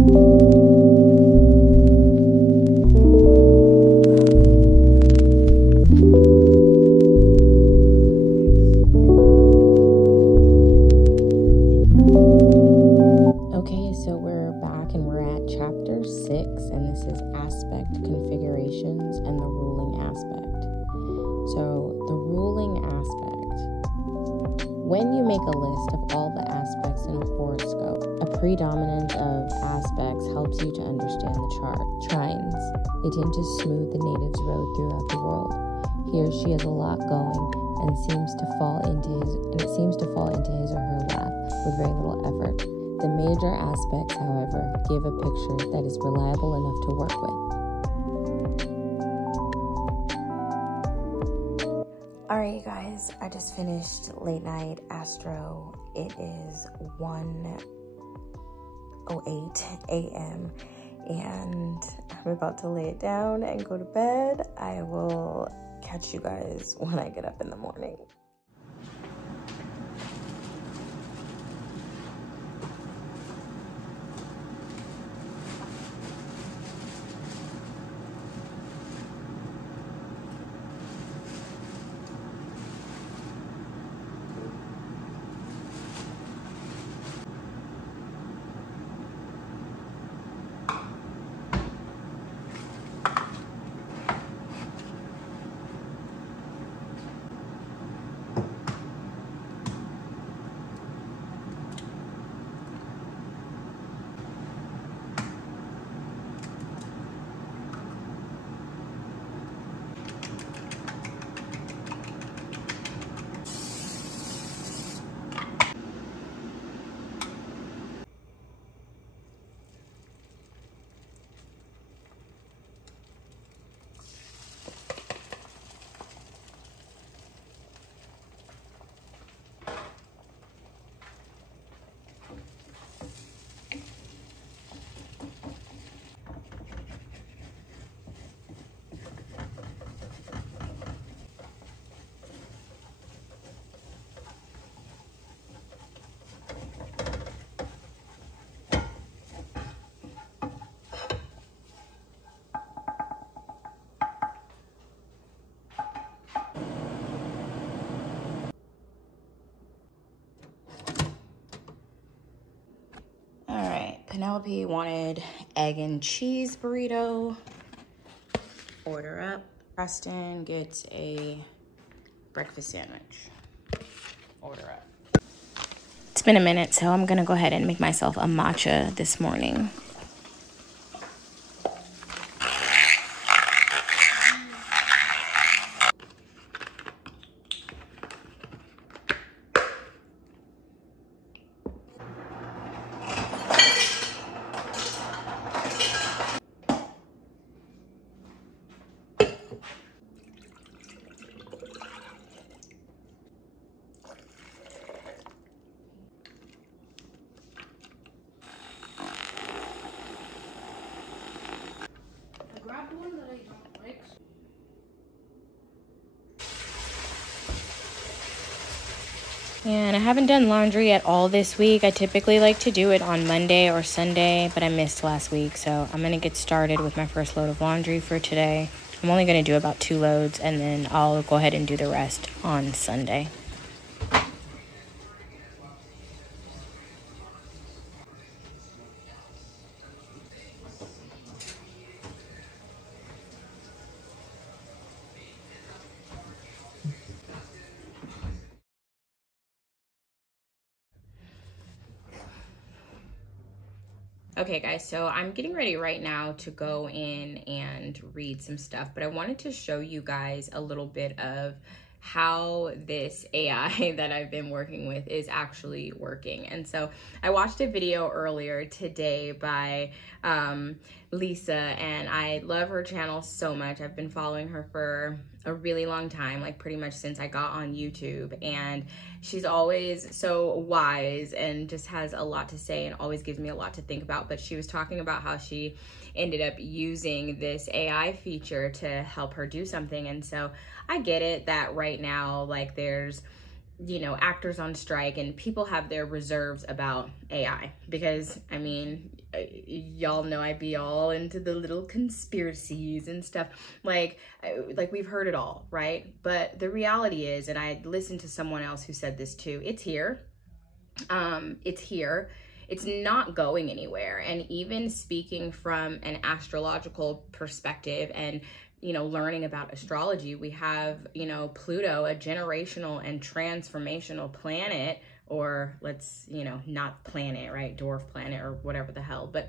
Okay, so we're back and we're at chapter 6, and this is aspect configurations and the ruling aspect. So the ruling aspect. When you make a list of all the aspects in a horoscope, a predominance of aspects helps you to understand the chart. Trines. They tend to smooth the native's road throughout the world. He or she has a lot going and it seems to fall into his or her lap with very little effort. The major aspects, however, give a picture that is reliable enough to work with. Alright, you guys, I just finished late night astro. It is 1:08 a.m. and I'm about to lay it down and go to bed. I will catch you guys when I get up in the morning. Penelope wanted egg and cheese burrito. Order up. Preston gets a breakfast sandwich. Order up. It's been a minute, so I'm gonna go ahead and make myself a matcha this morning. And I haven't done laundry at all this week. I typically like to do it on Monday or Sunday, but I missed last week. So I'm going to get started with my first load of laundry for today. I'm only going to do about 2 loads, and then I'll go ahead and do the rest on Sunday. Okay guys, so I'm getting ready right now to go in and read some stuff, but I wanted to show you guys a little bit of how this AI that I've been working with is actually working. And so I watched a video earlier today by Lisa, and I love her channel so much. I've been following her for a really long time, like pretty much since I got on YouTube, and she's always so wise and just has a lot to say and always gives me a lot to think about. But she was talking about how she ended up using this AI feature to help her do something. And so I get it that right now, like there's you know, actors on strike, and people have their reserves about AI because, I mean, y'all know I be all into the little conspiracies and stuff. Like we've heard it all, right? But the reality is, and I listened to someone else who said this too, it's here. It's here. It's not going anywhere. And even speaking from an astrological perspective and, you know, learning about astrology, we have, you know, Pluto, a generational and transformational planet, or let's, you know, not planet, right? Dwarf planet or whatever the hell. But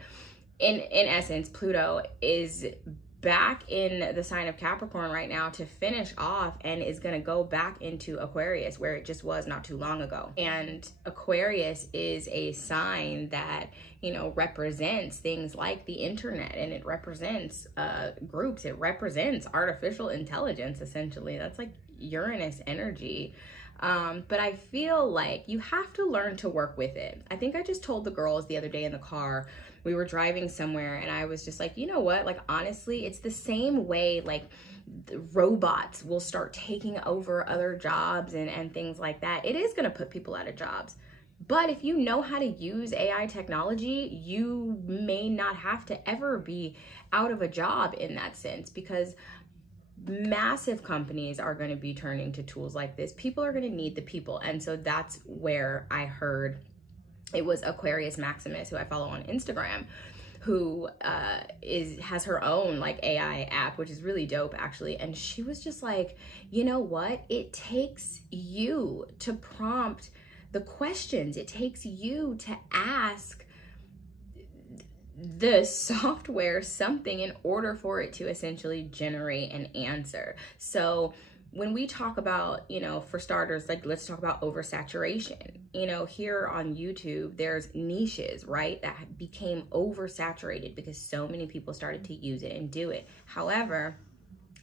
in essence, Pluto is back in the sign of Capricorn right now to finish off, and is going to go back into Aquarius where it just was not too long ago. And Aquarius is a sign that, you know, represents things like the internet, and it represents groups. It represents artificial intelligence, essentially. That's like Uranus energy. But I feel like you have to learn to work with it. I think I just told the girls the other day in the car, we were driving somewhere, and I was just like, you know what? Like, honestly, it's the same way, like, the robots will start taking over other jobs and things like that. It is going to put people out of jobs. But if you know how to use AI technology, you may not have to ever be out of a job in that sense, because massive companies are going to be turning to tools like this. People are going to need the people. And so that's where I heard, it was Aquarius Maximus, who I follow on Instagram, who has her own like AI app, which is really dope actually. And she was just like, you know what? It takes you to prompt the questions. It takes you to ask the software something in order for it to essentially generate an answer. So when we talk about, you know, for starters, like, let's talk about oversaturation. You know, here on YouTube, there's niches, right, that became oversaturated because so many people started to use it and do it. However,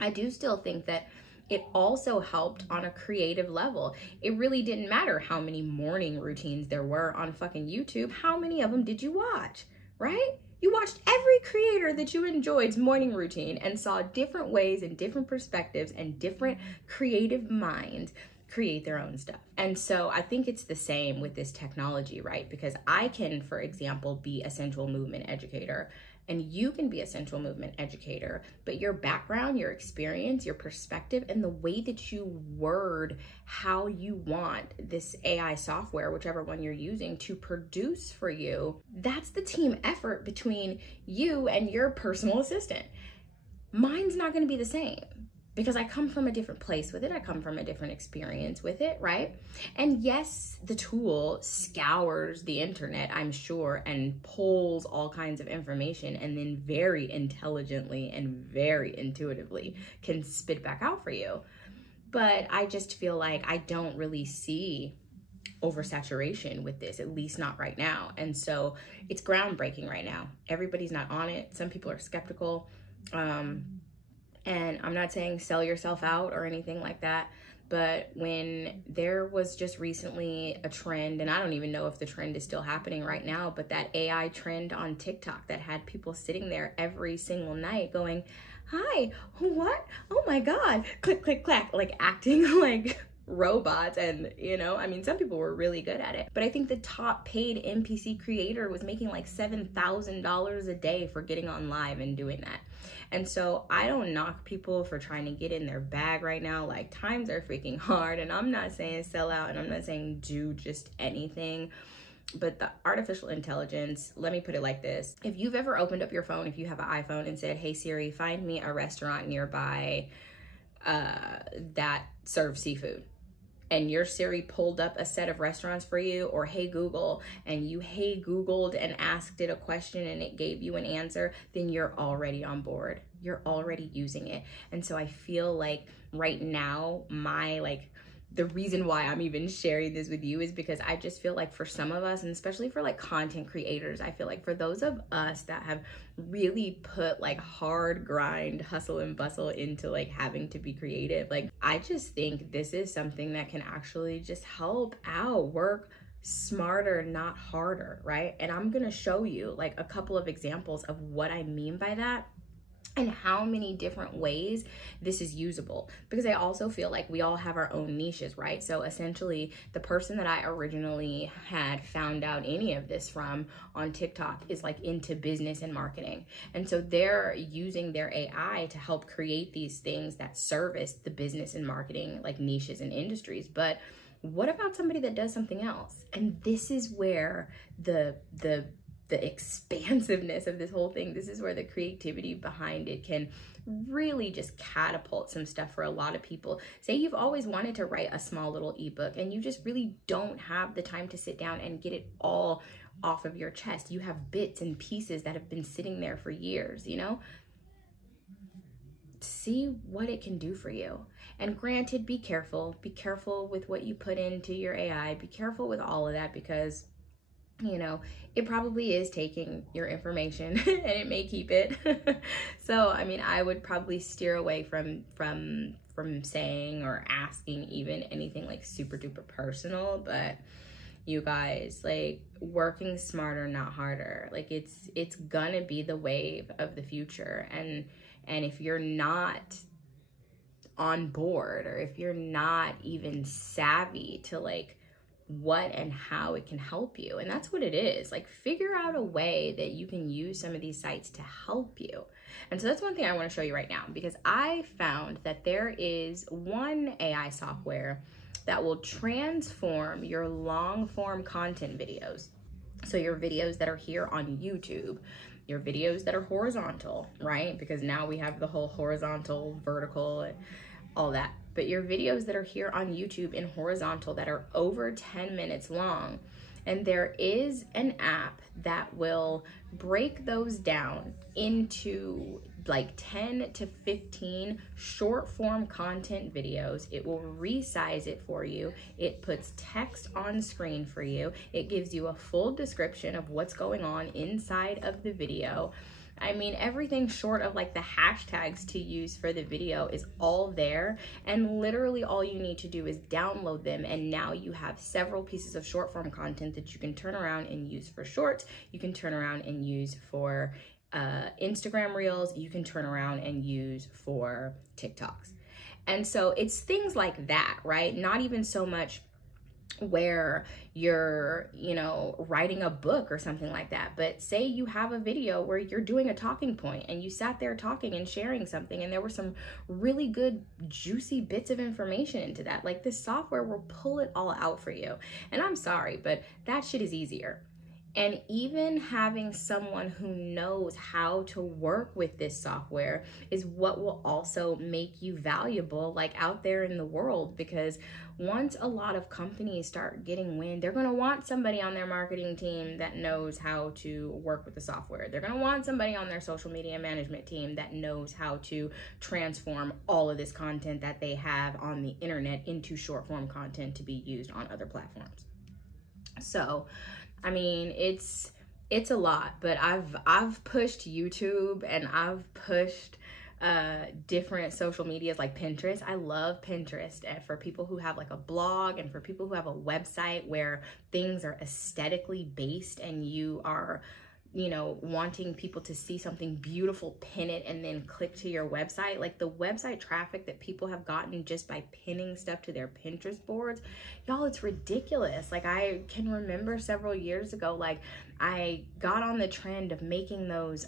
I do still think that it also helped on a creative level. It really didn't matter how many morning routines there were on fucking YouTube. How many of them did you watch, right? You watched every creator that you enjoyed's morning routine and saw different ways and different perspectives and different creative minds create their own stuff. And so I think it's the same with this technology, right? Because I can, for example, be a sensual movement educator, and you can be a sensual movement educator, but your background, your experience, your perspective, and the way that you word how you want this AI software, whichever one you're using, to produce for you, that's the team effort between you and your personal assistant. Mine's not gonna be the same, because I come from a different place with it. I come from a different experience with it, right? And yes, the tool scours the internet, I'm sure, and pulls all kinds of information, and then very intelligently and very intuitively can spit back out for you. But I just feel like I don't really see oversaturation with this, at least not right now. And so it's groundbreaking right now. Everybody's not on it. Some people are skeptical. And I'm not saying sell yourself out or anything like that, but when there was just recently a trend, and I don't even know if the trend is still happening right now, but that AI trend on TikTok that had people sitting there every single night going, hi, what? Oh my God, click, click, clack, like acting like robots. And, you know, I mean, some people were really good at it, but I think the top paid NPC creator was making like $7,000 a day for getting on live and doing that. And so I don't knock people for trying to get in their bag right now. Like, times are freaking hard, and I'm not saying sell out, and I'm not saying do just anything. But the artificial intelligence, let me put it like this. If you've ever opened up your phone, if you have an iPhone, and said, hey Siri, find me a restaurant nearby that serves seafood, and your Siri pulled up a set of restaurants for you, or hey Google, and you hey Googled and asked it a question and it gave you an answer, then you're already on board. You're already using it. And so I feel like right now, the reason why I'm even sharing this with you is because I just feel like for some of us, and especially for like content creators, I feel like for those of us that have really put like hard grind, hustle and bustle into like having to be creative, like I just think this is something that can actually just help out, work smarter, not harder, right? And I'm gonna show you like a couple of examples of what I mean by that. and how many different ways this is usable. Because I also feel like we all have our own niches, right? So essentially, the person that I originally had found out any of this from on TikTok is like into business and marketing. And so they're using their AI to help create these things that service the business and marketing like niches and industries. But what about somebody that does something else? And this is where the expansiveness of this whole thing, this is where the creativity behind it can really just catapult some stuff for a lot of people. Say you've always wanted to write a small little ebook and you just really don't have the time to sit down and get it all off of your chest. You have bits and pieces that have been sitting there for years, you know? See what it can do for you. And granted, be careful with what you put into your AI, be careful with all of that, because you know, it probably is taking your information and it may keep it. So, I mean, I would probably steer away from saying or asking even anything like super duper personal. But you guys, like, working smarter, not harder. Like, it's gonna be the wave of the future. And if you're not on board, or if you're not even savvy to like what and how it can help you, and that's what it is, like, figure out a way that you can use some of these sites to help you. And so that's one thing I want to show you right now, because I found that there is one AI software that will transform your long form content videos. So your videos that are here on YouTube, your videos that are horizontal, right? Because now we have the whole horizontal, vertical, and all that. But your videos that are here on YouTube in horizontal that are over 10 minutes long, and there is an app that will break those down into like 10 to 15 short form content videos. It will resize it for you. It puts text on screen for you. It gives you a full description of what's going on inside of the video. I mean, everything short of like the hashtags to use for the video is all there, and literally all you need to do is download them, and now you have several pieces of short form content that you can turn around and use for shorts. You can turn around and use for Instagram Reels. You can turn around and use for TikToks. And so it's things like that, right? Not even so much where you're, you know, writing a book or something like that. But say you have a video where you're doing a talking point and you sat there talking and sharing something, and there were some really good juicy bits of information into that. Like, this software will pull it all out for you. And I'm sorry, but that shit is easier. And even having someone who knows how to work with this software is what will also make you valuable, like, out there in the world. Because once a lot of companies start getting wind, they're going to want somebody on their marketing team that knows how to work with the software. They're going to want somebody on their social media management team that knows how to transform all of this content that they have on the internet into short form content to be used on other platforms. So, I mean, it's a lot, but I've pushed YouTube, and I've pushed different social medias like Pinterest. I love Pinterest, and for people who have like a blog, and for people who have a website where things are aesthetically based, and you are, you know, wanting people to see something beautiful, pin it, and then click to your website. Like, the website traffic that people have gotten just by pinning stuff to their Pinterest boards, y'all, it's ridiculous. Like, I can remember several years ago, like, I got on the trend of making those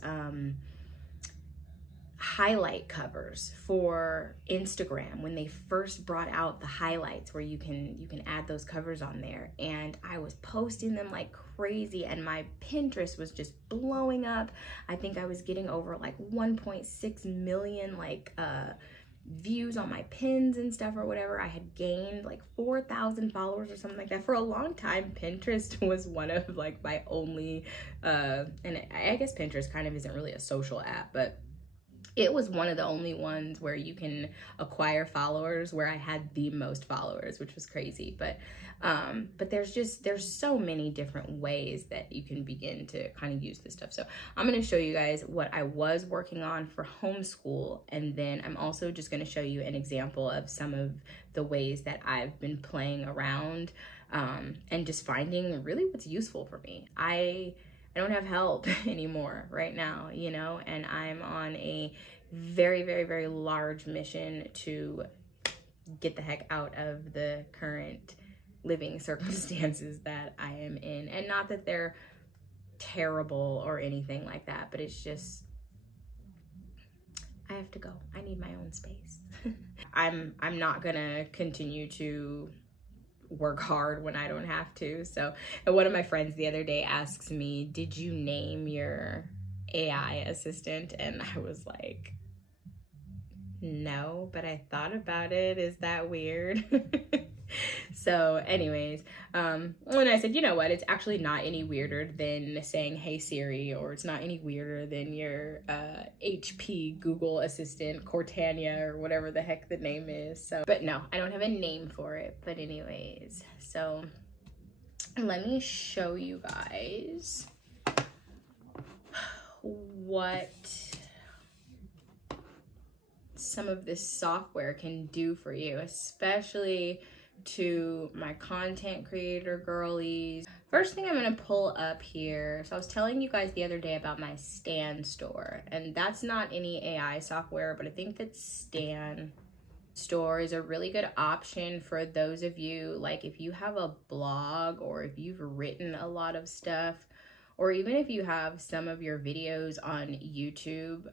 highlight covers for Instagram when they first brought out the highlights, where you can add those covers on there. And I was posting them like crazy, and my Pinterest was just blowing up. I think I was getting over like 1.6 million like views on my pins and stuff or whatever. I had gained like 4,000 followers or something like that. For a long time, Pinterest was one of like my only and I guess Pinterest kind of isn't really a social app, but it was one of the only ones where you can acquire followers, where I had the most followers, which was crazy. But there's so many different ways that you can begin to kind of use this stuff. So I'm going to show you guys what I was working on for homeschool, and then I'm also just going to show you an example of some of the ways that I've been playing around and just finding really what's useful for me. I don't have help anymore right now, you know, and I'm on a very, very, very large mission to get the heck out of the current living circumstances that I am in. And not that they're terrible or anything like that, but it's just, I have to go. I need my own space. I'm not gonna continue to work hard when I don't have to. So, and one of my friends the other day asks me, did you name your AI assistant? And I was like, no, but I thought about it. Is that weird? So anyways, when I said, you know what, it's actually not any weirder than saying, hey Siri, or it's not any weirder than your HP Google Assistant, Cortana, or whatever the heck the name is. So, but no, I don't have a name for it. But anyways, so let me show you guys what some of this software can do for you, especially to my content creator girlies. First thing I'm gonna pull up here, so I was telling you guys the other day about my Stan store, and that's not any AI software, but I think that Stan store is a really good option for those of you, like if you have a blog or if you've written a lot of stuff, or even if you have some of your videos on YouTube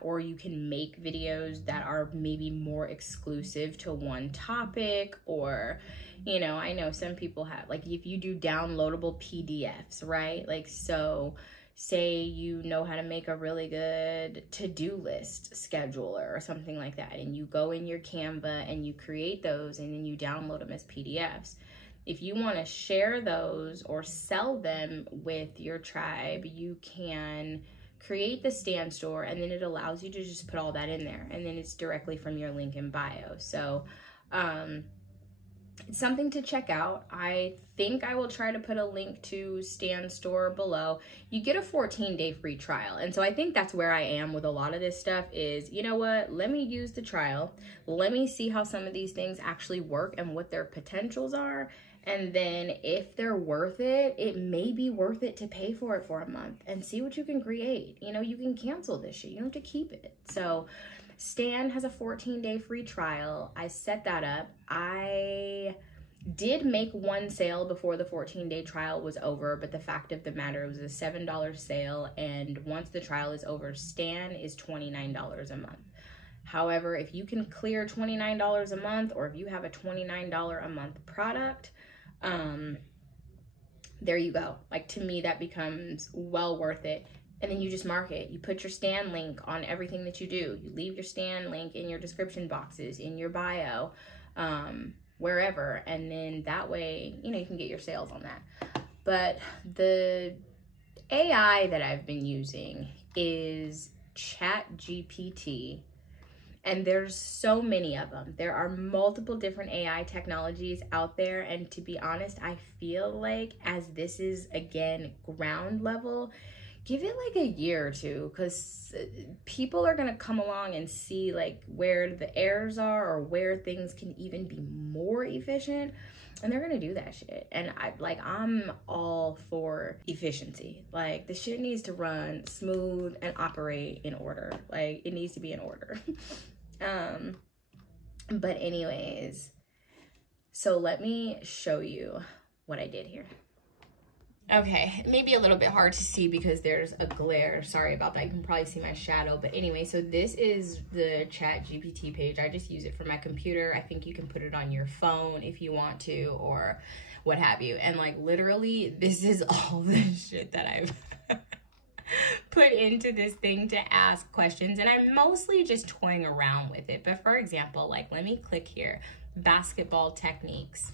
or you can make videos that are maybe more exclusive to one topic, or, you know, I know some people have, like if you do downloadable PDFs, right? Like, so say you know how to make a really good to-do list scheduler or something like that, and you go in your Canva and you create those and then you download them as PDFs. If you want to share those or sell them with your tribe, you can create the Stan store, and then it allows you to just put all that in there, and then it's directly from your link in bio. So it's something to check out. I think I will try to put a link to Stan store below. You get a 14-day free trial. And so I think that's where I am with a lot of this stuff is, you know what, let me use the trial. Let me see how some of these things actually work and what their potentials are. And then if they're worth it, it may be worth it to pay for it for a month and see what you can create. You know, you can cancel this shit. You don't have to keep it. So Stan has a 14-day free trial. I set that up. I did make one sale before the 14-day trial was over, but the fact of the matter, it was a $7 sale, and once the trial is over, Stan is $29 a month. However, if you can clear $29 a month, or if you have a $29 a month product, there you go. Like, to me, that becomes well worth it. And then you just market. You put your Stan link on everything that you do. You leave your Stan link in your description boxes, in your bio, wherever. And then that way, you know, you can get your sales on that. But the AI that I've been using is Chatgpt. And there's so many of them. There are multiple different AI technologies out there. And to be honest, I feel like as this is, again, ground level, give it like a year or two, because people are gonna come along and see like where the errors are or where things can even be more efficient, and they're gonna do that shit. And I'm all for efficiency. Like, the shit needs to run smooth and operate in order. Like, it needs to be in order. But anyways, so let me show you what I did here. Okay, it may be a little bit hard to see because there's a glare. Sorry about that. You can probably see my shadow. But anyway, so this is the Chatgpt page. I just use it for my computer. I think you can put it on your phone if you want to, or what have you. And like, literally, this is all the shit that I've put into this thing to ask questions. And I'm mostly just toying around with it. But for example, like, let me click here, basketball techniques.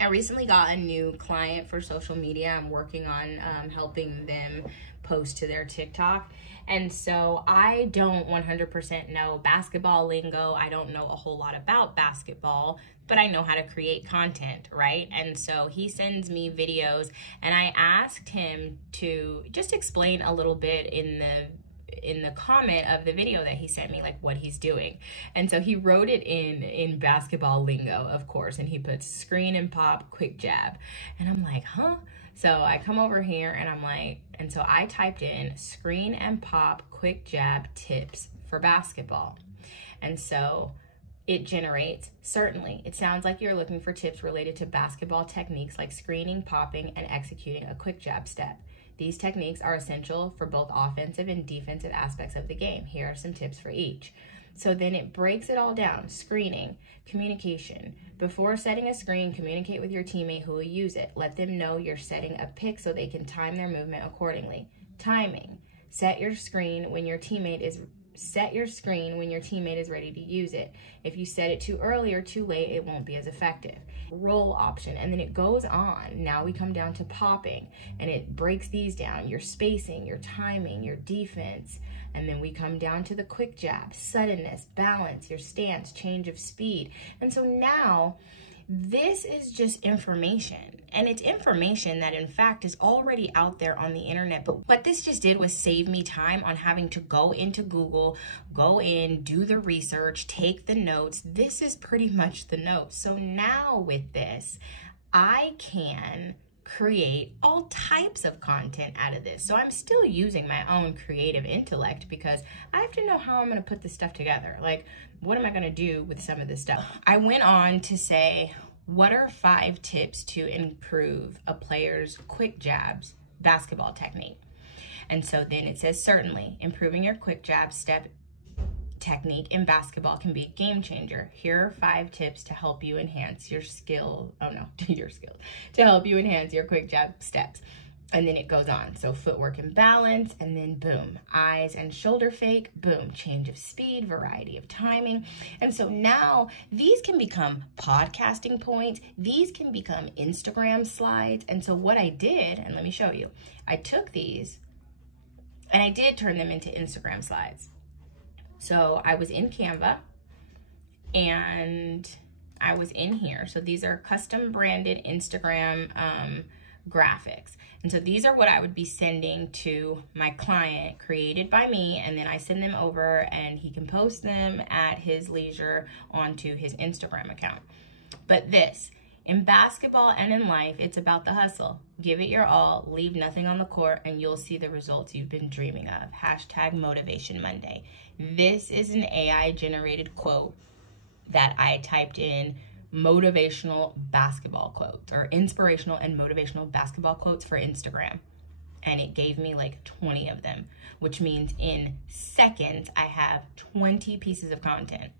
I recently got a new client for social media. I'm working on helping them post to their TikTok. And so I don't 100% know basketball lingo. I don't know a whole lot about basketball, but I know how to create content, right? And so he sends me videos, and I asked him to just explain a little bit in in the comment of the video that he sent me, like what he's doing. And so he wrote it in basketball lingo, of course, and he puts screen and pop, quick jab. And I'm like, huh? So I come over here and I'm like, and so I typed in screen and pop, quick jab tips for basketball. And so it generates, certainly, it sounds like you're looking for tips related to basketball techniques like screening, popping, and executing a quick jab step. These techniques are essential for both offensive and defensive aspects of the game. Here are some tips for each. So then it breaks it all down. Screening, communication. Before setting a screen, communicate with your teammate who will use it. Let them know you're setting a pick so they can time their movement accordingly. Timing, set your screen when your teammate is ready to use it. If you set it too early or too late, it won't be as effective. Roll option, and then it goes on. Now we come down to popping, and it breaks these down. Your spacing, your timing, your defense, and then we come down to the quick jab, suddenness, balance, your stance, change of speed. And so now this is just information. And it's information that in fact is already out there on the internet. But what this just did was save me time on having to go into Google, go in, do the research, take the notes. This is pretty much the notes. So now with this, I can create all types of content out of this. So I'm still using my own creative intellect because I have to know how I'm going to put this stuff together. Like, what am I going to do with some of this stuff? I went on to say, what are 5 tips to improve a player's quick jabs basketball technique? And so then it says, certainly, improving your quick jab step technique in basketball can be a game changer. Here are 5 tips to help you enhance your skill. Oh no, your skills. To help you enhance your quick jab steps. And then it goes on. So footwork and balance, and then boom, eyes and shoulder fake, boom, change of speed, variety of timing. And so now these can become podcasting points. These can become Instagram slides. And so what I did, and let me show you, I took these and I did turn them into Instagram slides. So I was in Canva and I was in here. So these are custom branded Instagram graphics. And so these are what I would be sending to my client, created by me, and then I send them over and he can post them at his leisure onto his Instagram account. But this, in basketball and in life, it's about the hustle. Give it your all, leave nothing on the court, and you'll see the results you've been dreaming of. Hashtag Motivation Monday. This is an AI-generated quote that I typed in motivational basketball quotes, or inspirational and motivational basketball quotes for Instagram. And it gave me like 20 of them, which means in seconds, I have 20 pieces of content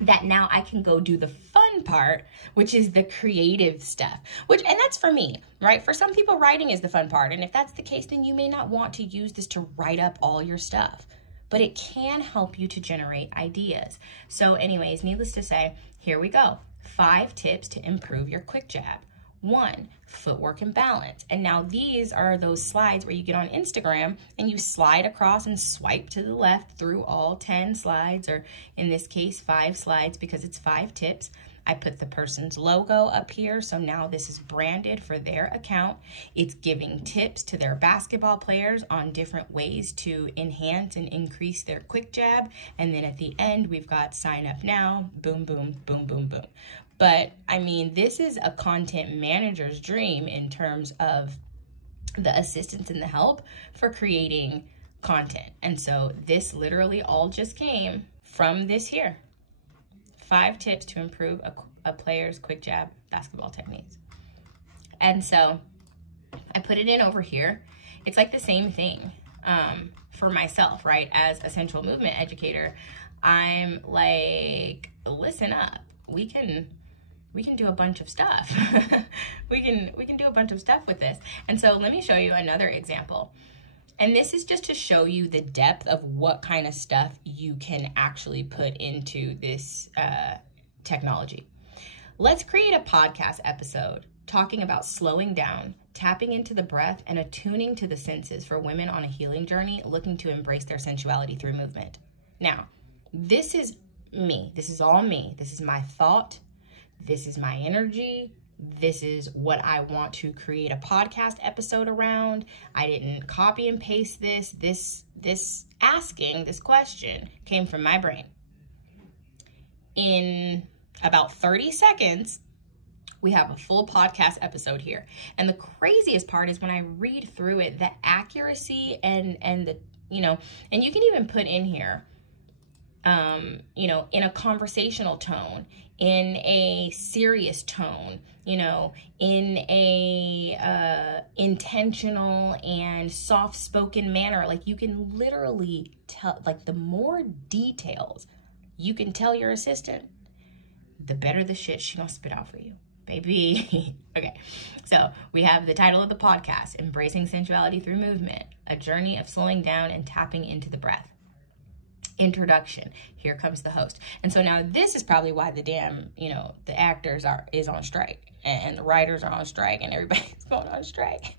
that now I can go do the fun part, which is the creative stuff, and that's for me, right? For some people, writing is the fun part. And if that's the case, then you may not want to use this to write up all your stuff, but it can help you to generate ideas. So anyways, needless to say, here we go. 5 tips to improve your quick jab. 1, footwork and balance. And now these are those slides where you get on Instagram and you slide across and swipe to the left through all 10 slides, or in this case, 5 slides, because it's 5 tips. I put the person's logo up here, so now this is branded for their account. It's giving tips to their basketball players on different ways to enhance and increase their quick jab. And then at the end, we've got sign up now, boom, boom, boom, boom, boom. But I mean, this is a content manager's dream in terms of the assistance and the help for creating content. And so this literally all just came from this here. 5 tips to improve a player's quick jab basketball techniques. And so I put it in over here. It's like the same thing for myself, right? As a sensual movement educator, I'm like, listen up. We can do a bunch of stuff. we can do a bunch of stuff with this. And so let me show you another example. And this is just to show you the depth of what kind of stuff you can actually put into this technology. Let's create a podcast episode talking about slowing down, tapping into the breath, and attuning to the senses for women on a healing journey looking to embrace their sensuality through movement. Now, this is me. This is all me. This is my thought. This is my energy. This is what I want to create a podcast episode around. I didn't copy and paste this. this question came from my brain. In about 30 seconds, we have a full podcast episode here. And the craziest part is when I read through it, the accuracy and the, you know, and you can even put in here, you know, in a conversational tone, in a serious tone, you know, in a intentional and soft-spoken manner. Like, you can literally tell, like, the more details you can tell your assistant, the better the shit she gonna spit out for you, baby. Okay, so we have the title of the podcast, Embracing Sensuality Through Movement, a journey of slowing down and tapping into the breath. Introduction, here comes the host. And so now this is probably why the damn, you know, the actors is on strike and the writers are on strike and everybody's going on strike.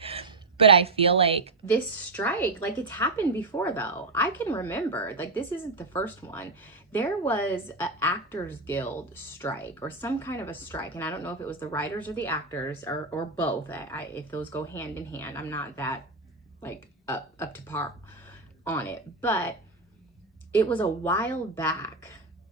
But I feel like this strike, like, it's happened before though. I can remember, like, this isn't the first one. There was an Actors Guild strike or some kind of a strike. And I don't know if it was the writers or the actors or both. If those go hand in hand, I'm not that, like, up to par on it. But it was a while back,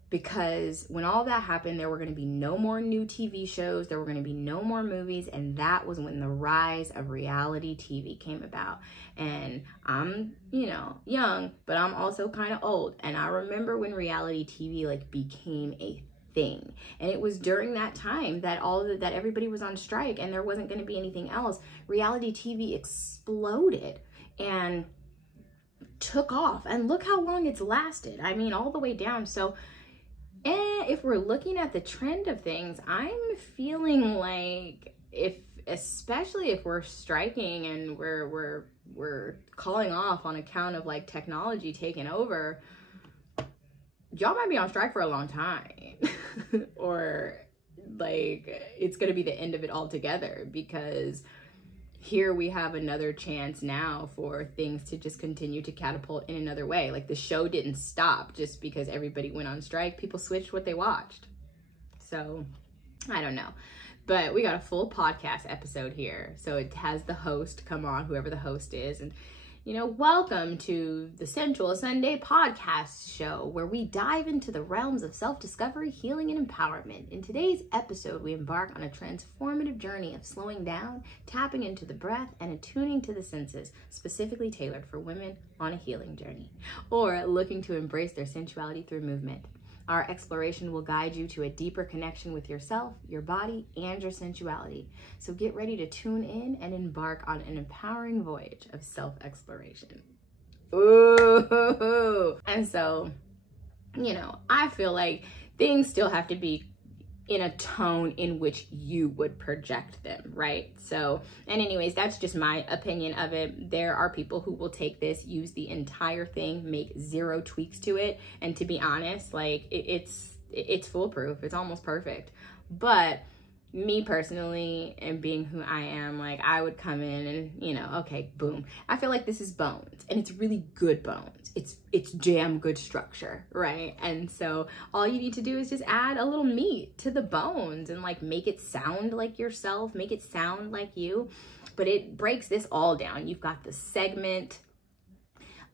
because when all that happened, there were going to be no more new TV shows. There were going to be no more movies. And that was when the rise of reality TV came about. And I'm, you know, young, but I'm also kind of old. And I remember when reality TV, like, became a thing. And it was during that time that that everybody was on strike and there wasn't going to be anything else. Reality TV exploded and took off, and look how long it's lasted. I mean, all the way down. So if we're looking at the trend of things, I'm feeling like, especially if we're striking and we're calling off on account of, like, technology taking over, y'all might be on strike for a long time. Or, like, it's gonna be the end of it altogether, because here we have another chance now for things to just continue to catapult in another way. Like, the show didn't stop just because everybody went on strike. People switched what they watched. So I don't know, but we got a full podcast episode here. So it has the host come on, whoever the host is, and, you know, welcome to the Sensual Sunday podcast show, where we dive into the realms of self-discovery, healing, and empowerment. In today's episode, we embark on a transformative journey of slowing down, tapping into the breath, and attuning to the senses, specifically tailored for women on a healing journey, or looking to embrace their sensuality through movement. Our exploration will guide you to a deeper connection with yourself, your body, and your sensuality. So get ready to tune in and embark on an empowering voyage of self-exploration. Ooh. And so, you know, I feel like things still have to be in a tone in which you would project them, right? So, and anyways, that's just my opinion of it. There are people who will take this, use the entire thing, make 0 tweaks to it, and to be honest, like, it's foolproof. It's almost perfect. But me personally, and being who I am, like, I would come in and, you know, okay, boom. I feel like this is bones, and it's really good bones. It's jam good structure, right? And so all you need to do is just add a little meat to the bones and, like, make it sound like yourself, make it sound like you. But it breaks this all down. You've got the segment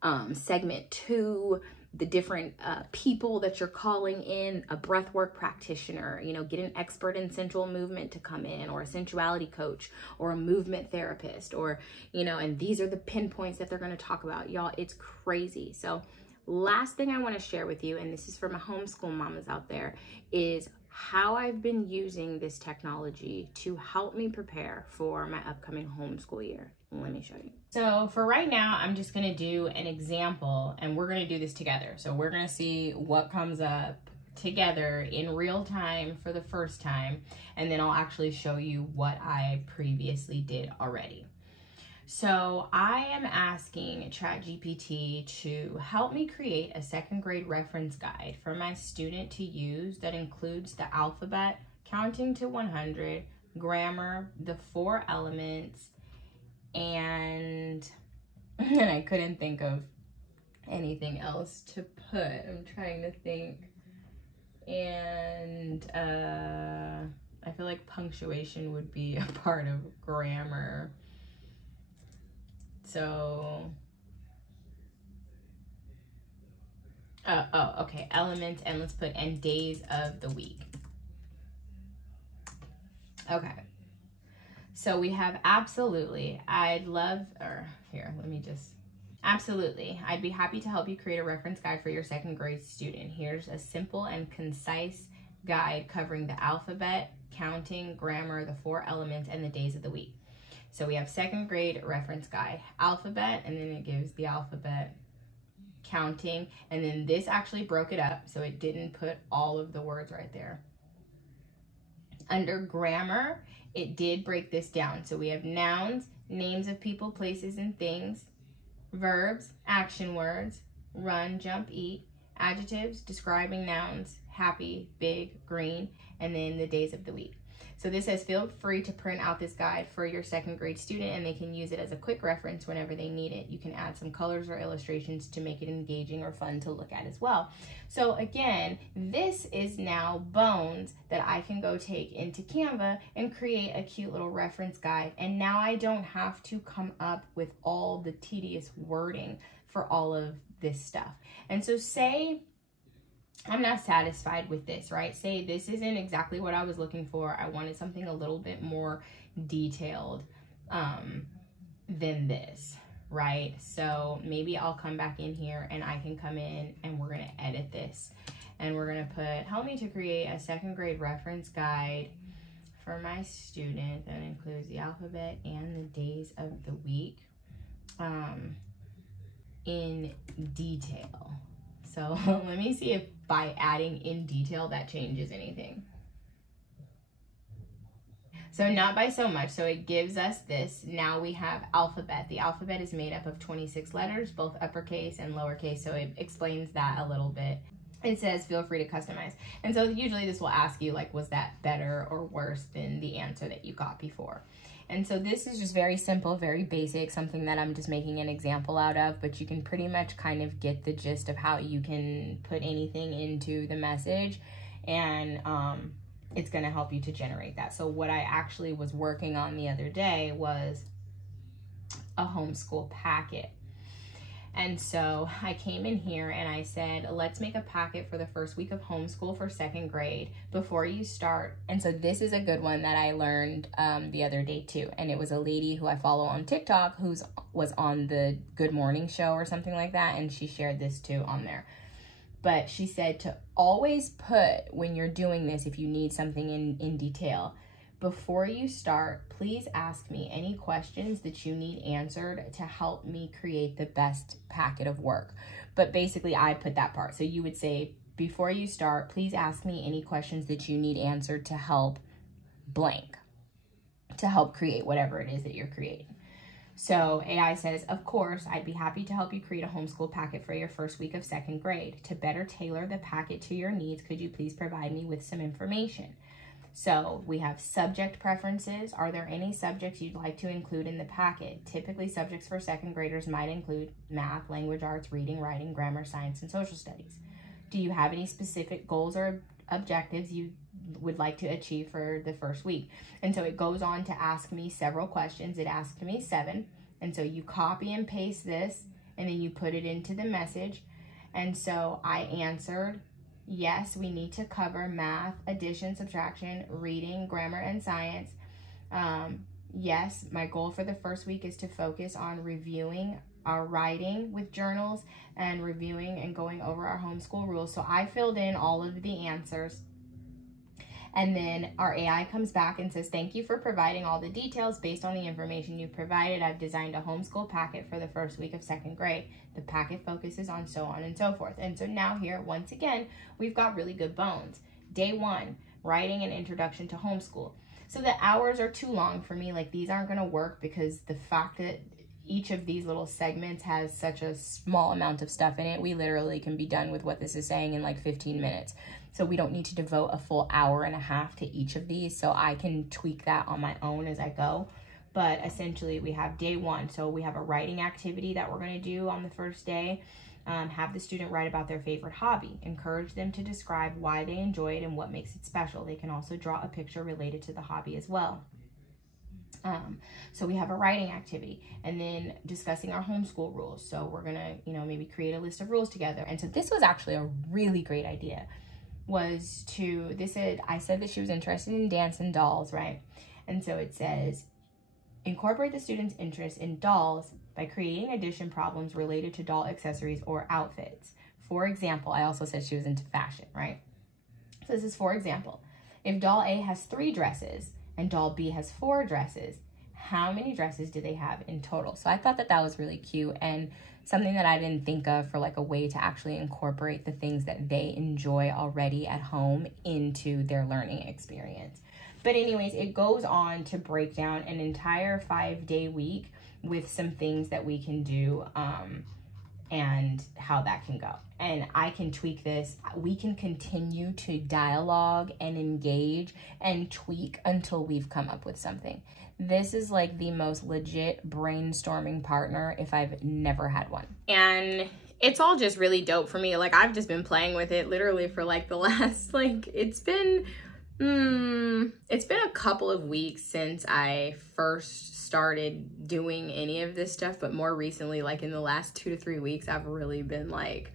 2, the different people that you're calling in, a breathwork practitioner, you know, get an expert in sensual movement to come in, or a sensuality coach, or a movement therapist, or, you know, and these are the pinpoints that they're going to talk about. Y'all, it's crazy. So last thing I want to share with you, and this is for my homeschool mamas out there, is how I've been using this technology to help me prepare for my upcoming homeschool year. Let me show you. So for right now, I'm just gonna do an example, and we're gonna do this together. So we're gonna see what comes up together in real time for the first time, and then I'll actually show you what I previously did already. So I am asking Chatgpt to help me create a 2nd grade reference guide for my student to use that includes the alphabet, counting to 100, grammar, the 4 elements, and I couldn't think of anything else to put. I'm trying to think. And I feel like punctuation would be a part of grammar. So Okay, elements, and let's put and days of the week. Okay. So we have absolutely, I'd love, or here, let me just, absolutely, I'd be happy to help you create a reference guide for your second grade student. Here's a simple and concise guide covering the alphabet, counting, grammar, the 4 elements, and the days of the week. So we have second grade reference guide, alphabet, and then it gives the alphabet, counting, and then this actually broke it up, so it didn't put all of the words right there. Under grammar, it did break this down. So we have nouns, names of people, places, and things, verbs, action words, run, jump, eat, adjectives, describing nouns, happy, big, green, and then the days of the week. So this says, feel free to print out this guide for your second grade student and they can use it as a quick reference whenever they need it. You can add some colors or illustrations to make it engaging or fun to look at as well. So again, this is now bones that I can go take into Canva and create a cute little reference guide. And now I don't have to come up with all the tedious wording for all of this stuff. And so say I'm not satisfied with this, right? Say this isn't exactly what I was looking for. I wanted something a little bit more detailed than this, right? So maybe I'll come back in here and I can come in and we're gonna edit this. And we're gonna put, help me to create a second grade reference guide for my student that includes the alphabet and the days of the week in detail. So let me see if by adding in detail that changes anything. So not by so much. So it gives us this. Now we have alphabet. The alphabet is made up of 26 letters, both uppercase and lowercase. So it explains that a little bit. It says, feel free to customize. And so usually this will ask you, like, was that better or worse than the answer that you got before? And so this is just very simple, very basic, something that I'm just making an example out of, but you can pretty much kind of get the gist of how you can put anything into the message and it's gonna help you to generate that. So what I actually was working on the other day was a homeschool packet. And so I came in here and I said, let's make a packet for the first week of homeschool for second grade before you start. And so this is a good one that I learned the other day too. And it was a lady who I follow on TikTok was on the Good Morning Show or something like that. And she shared this too on there. But she said to always put, when you're doing this, if you need something in detail, before you start, please ask me any questions that you need answered to help me create the best packet of work. But basically, I put that part. So you would say, before you start, please ask me any questions that you need answered to help blank, to help create whatever it is that you're creating. So AI says, of course, I'd be happy to help you create a homeschool packet for your first week of second grade. To better tailor the packet to your needs, could you please provide me with some information? So we have subject preferences. Are there any subjects you'd like to include in the packet? Typically, subjects for second graders might include math, language arts, reading, writing, grammar, science, and social studies. Do you have any specific goals or objectives you would like to achieve for the first week? And so it goes on to ask me several questions. It asked me 7. And so you copy and paste this, and then you put it into the message. And so I answered, yes, we need to cover math, addition, subtraction, reading, grammar, and science. Yes, my goal for the first week is to focus on reviewing our writing with journals and reviewing and going over our homeschool rules. So I filled in all of the answers. And then our AI comes back and says, thank you for providing all the details. Based on the information you provided, I've designed a homeschool packet for the first week of second grade. The packet focuses on so on and so forth. And so now here, once again, we've got really good bones. Day 1, writing an introduction to homeschool. So the hours are too long for me. Like, these aren't gonna work because the fact that each of these little segments has such a small amount of stuff in it, we literally can be done with what this is saying in like 15 minutes. So we don't need to devote a full hour and a half to each of these. So I can tweak that on my own as I go. But essentially we have day 1. So we have a writing activity that we're gonna do on the first day. Have the student write about their favorite hobby. Encourage them to describe why they enjoy it and what makes it special. They can also draw a picture related to the hobby as well. So we have a writing activity, and then discussing our homeschool rules. So we're gonna, you know, maybe create a list of rules together. And so this was actually a really great idea. I said that she was interested in dance and dolls, right? And so it says, incorporate the student's interest in dolls by creating addition problems related to doll accessories or outfits. For example, I also said she was into fashion, right? So this is for example. If doll A has 3 dresses and doll B has 4 dresses, how many dresses do they have in total? So I thought that that was really cute and something that I didn't think of for like a way to actually incorporate the things that they enjoy already at home into their learning experience. But anyways, it goes on to break down an entire 5-day week with some things that we can do and how that can go. And I can tweak this. We can continue to dialogue and engage and tweak until we've come up with something. This is like the most legit brainstorming partner if I've never had one. And it's all just really dope for me. Like, I've just been playing with it literally for like the last, like, it's been a couple of weeks since I first started doing any of this stuff, but more recently, like in the last 2 to 3 weeks, I've really been like,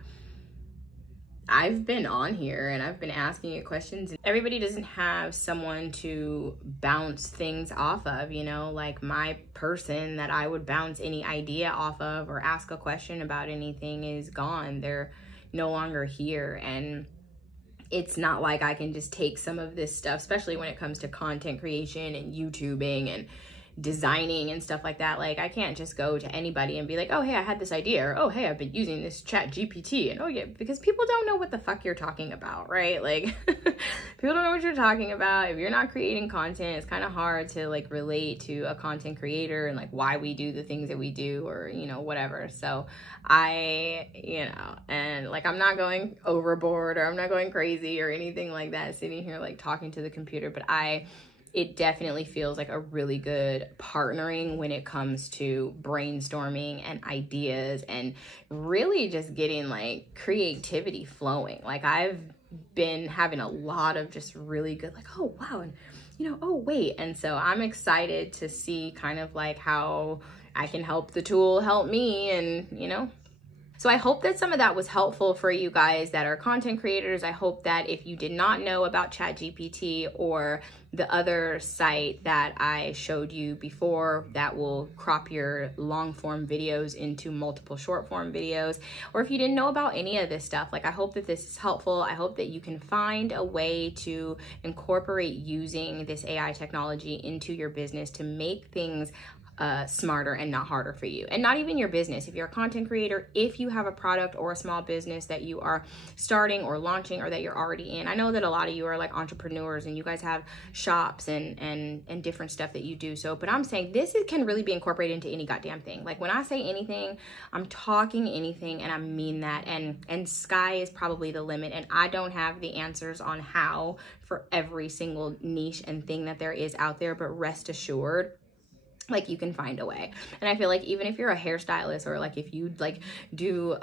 I've been on here and I've been asking it questions. Everybody doesn't have someone to bounce things off of, you know, like my person that I would bounce any idea off of or ask a question about anything is gone. They're no longer here. And it's not like I can just take some of this stuff, especially when it comes to content creation and YouTubing and designing and stuff like that. Like, I can't just go to anybody and be like, oh, hey, I had this idea, or oh, hey, I've been using this Chatgpt, and oh yeah, because people don't know what the fuck you're talking about, right? Like, people don't know what you're talking about. If you're not creating content, it's kind of hard to like relate to a content creator and like why we do the things that we do, or, you know, whatever. So and like, I'm not going overboard or I'm not going crazy or anything like that, sitting here like talking to the computer, but it definitely feels like a really good partnering when it comes to brainstorming and ideas and really just getting like creativity flowing. Like, I've been having a lot of just really good, like, oh wow, and you know, oh wait. And so I'm excited to see kind of like how I can help the tool help me, and you know. So I hope that some of that was helpful for you guys that are content creators. I hope that if you did not know about Chatgpt or the other site that I showed you before that will crop your long form videos into multiple short form videos, or if you didn't know about any of this stuff, like, I hope that this is helpful. I hope that you can find a way to incorporate using this AI technology into your business to make things smarter and not harder for you. And not even your business. If you're a content creator, if you have a product or a small business that you are starting or launching or that you're already in, I know that a lot of you are like entrepreneurs and you guys have shops and different stuff that you do. So, but I'm saying this can really be incorporated into any goddamn thing. Like, when I say anything, I'm talking anything, and I mean that. And sky is probably the limit. And I don't have the answers on how for every single niche and thing that there is out there, but rest assured, like, you can find a way. And I feel like even if you're a hairstylist, or like if you like do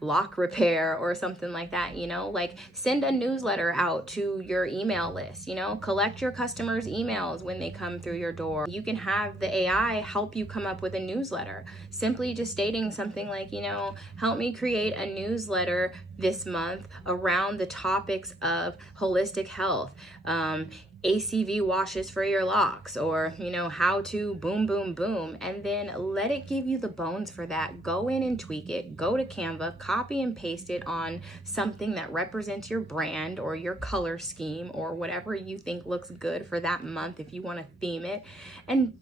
lock repair or something like that, you know, like, send a newsletter out to your email list, you know, collect your customers' emails when they come through your door. You can have the AI help you come up with a newsletter, simply just stating something like, you know, help me create a newsletter this month around the topics of holistic health, ACV washes for your locks, or, you know, how to boom, boom, boom, and then let it give you the bones for that. Go in and tweak it, go to Canva, copy and paste it on something that represents your brand or your color scheme or whatever you think looks good for that month if you want to theme it, and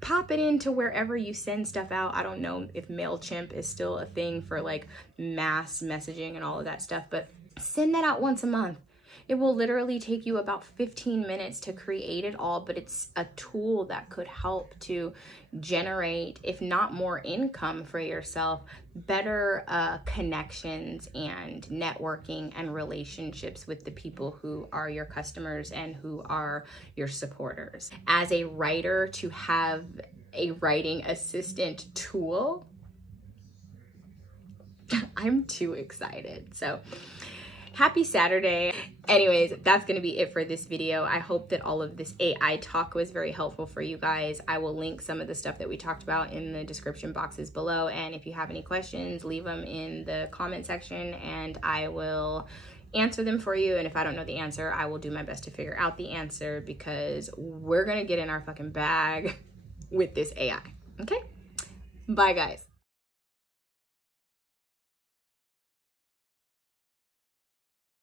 pop it into wherever you send stuff out. I don't know if MailChimp is still a thing for like mass messaging and all of that stuff, but send that out once a month. It will literally take you about 15 minutes to create it all, but it's a tool that could help to generate, if not more income for yourself, better connections and networking and relationships with the people who are your customers and who are your supporters. As a writer, to have a writing assistant tool, I'm too excited. So happy Saturday. Anyways, that's gonna be it for this video. I hope that all of this AI talk was very helpful for you guys. I will link some of the stuff that we talked about in the description boxes below, and if you have any questions, leave them in the comment section and I will answer them for you. And if I don't know the answer, I will do my best to figure out the answer, because we're gonna get in our fucking bag with this AI. Okay, bye guys.